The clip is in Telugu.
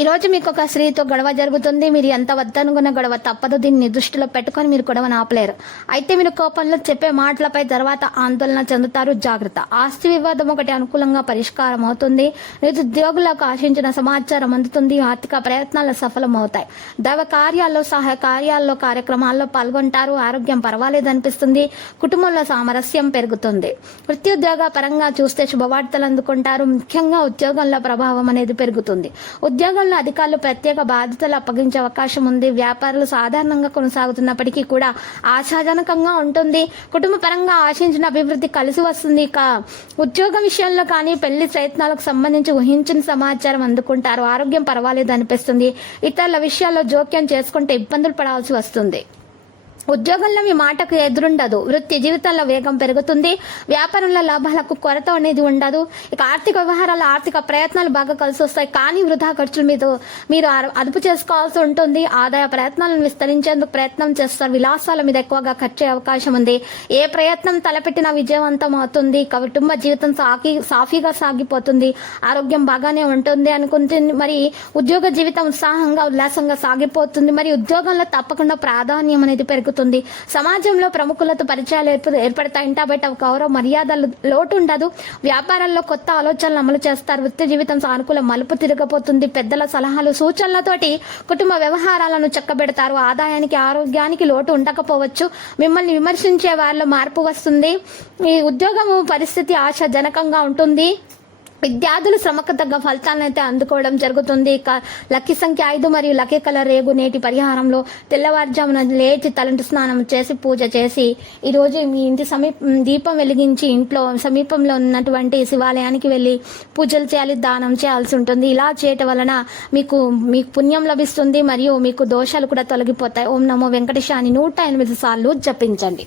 ఈ రోజు మీకు ఒక స్త్రీతో గొడవ జరుగుతుంది. మీరు ఎంత వద్దనుకున్న గొడవ తప్పదు. దీన్ని దృష్టిలో పెట్టుకొని మీరు గొడవను ఆపలేరు. అయితే మీరు కోపంలో చెప్పే మాటలపై తర్వాత ఆందోళన చెందుతారు. జాగ్రత్త. ఆస్తి వివాదం ఒకటి అనుకూలంగా పరిష్కారం అవుతుంది. నిరుద్యోగులకు ఆశించిన సమాచారం అందుతుంది. ఆర్థిక ప్రయత్నాలు సఫలమవుతాయి. దైవ కార్యాల్లో సహాయ కార్యాల్లో కార్యక్రమాల్లో పాల్గొంటారు. ఆరోగ్యం పర్వాలేదు అనిపిస్తుంది. కుటుంబంలో సామరస్యం పెరుగుతుంది. వృత్తిద్యోగ పరంగా చూస్తే శుభవార్తలు అందుకుంటారు. ముఖ్యంగా ఉద్యోగంలో ప్రభావం అనేది పెరుగుతుంది. ఉద్యోగంలో అధికారులు ప్రత్యేక బాధ్యతలు అప్పగించే అవకాశం ఉంది. వ్యాపారాలు సాధారణంగా కొనసాగుతున్నప్పటికీ కూడా ఆశాజనకంగా ఉంటుంది. కుటుంబ పరంగా ఆశించిన అభివృద్ధి కలిసి వస్తుంది. కా ఉద్యోగ విషయంలో కానీ పెళ్ళి ప్రయత్నాలకు సంబంధించి ఊహించిన సమాచారం అందుకుంటారు. ఆరోగ్యం పర్వాలేదు అనిపిస్తుంది. ఇతరుల విషయాల్లో జోక్యం చేసుకుంటే ఇబ్బందులు పడాల్సి వస్తుంది. ఉద్యోగంలో మీ మాటకు ఎదురుండదు. వృత్తి జీవితంలో వేగం పెరుగుతుంది. వ్యాపారంలో లాభాలకు కొరత అనేది ఉండదు. ఇక ఆర్థిక వ్యవహారాల ఆర్థిక ప్రయత్నాలు బాగా కలిసి వస్తాయి. కానీ వృధా ఖర్చుల మీద మీరు అదుపు చేసుకోవాల్సి ఉంటుంది. ఆదాయ ప్రయత్నాలను విస్తరించేందుకు ప్రయత్నం చేస్తారు. విలాసాల మీద ఎక్కువగా ఖర్చు అవకాశం ఉంది. ఏ ప్రయత్నం తలపెట్టినా విజయవంతం అవుతుంది. కుటుంబ జీవితం సాగి సాఫీగా సాగిపోతుంది. ఆరోగ్యం బాగానే ఉంటుంది అనుకుంటుంది. మరి ఉద్యోగ జీవితం ఉత్సాహంగా ఉల్లాసంగా సాగిపోతుంది. మరి ఉద్యోగంలో తప్పకుండా ప్రాధాన్యం అనేది పెరుగుతుంది. సమాజంలో ప్రముఖులతో పరిచయాలు ఏర్ప ఏర్పడతాయి ఇంటా బయట గౌరవ మర్యాదలు లోటు ఉండదు వ్యాపారంలో కొత్త ఆలోచనలు అమలు చేస్తారు. వృత్తి జీవితం సానుకూల మలుపు తిరగబోతుంది. పెద్దల సలహాలు సూచనలతోటి కుటుంబ వ్యవహారాలను చక్కబెడతారు. ఆదాయానికి ఆరోగ్యానికి లోటు ఉండకపోవచ్చు. మిమ్మల్ని విమర్శించే వారిలో మార్పు వస్తుంది. ఈ ఉద్యోగము పరిస్థితి ఆశాజనకంగా ఉంటుంది. విద్యార్థులు శ్రమకు తగ్గ ఫలితాలను అయితే అందుకోవడం జరుగుతుంది. ఇక లక్కీ సంఖ్య ఐదు మరియు లక్కీ కలర్ రేగు నేటి పరిహారంలో తెల్లవారుజామున లేచి తలంటు స్నానం చేసి పూజ చేసి ఈరోజు మీ ఇంటి సమీప దీపం వెలిగించి ఇంట్లో సమీపంలో ఉన్నటువంటి శివాలయానికి వెళ్ళి పూజలు చేయాలి దానం చేయాల్సి ఉంటుంది. ఇలా చేయటం వలన మీకు మీకు పుణ్యం లభిస్తుంది మరియు మీకు దోషాలు కూడా తొలగిపోతాయి. ఓం నమో వెంకటేశ నూట ఎనిమిది సార్లు జపించండి.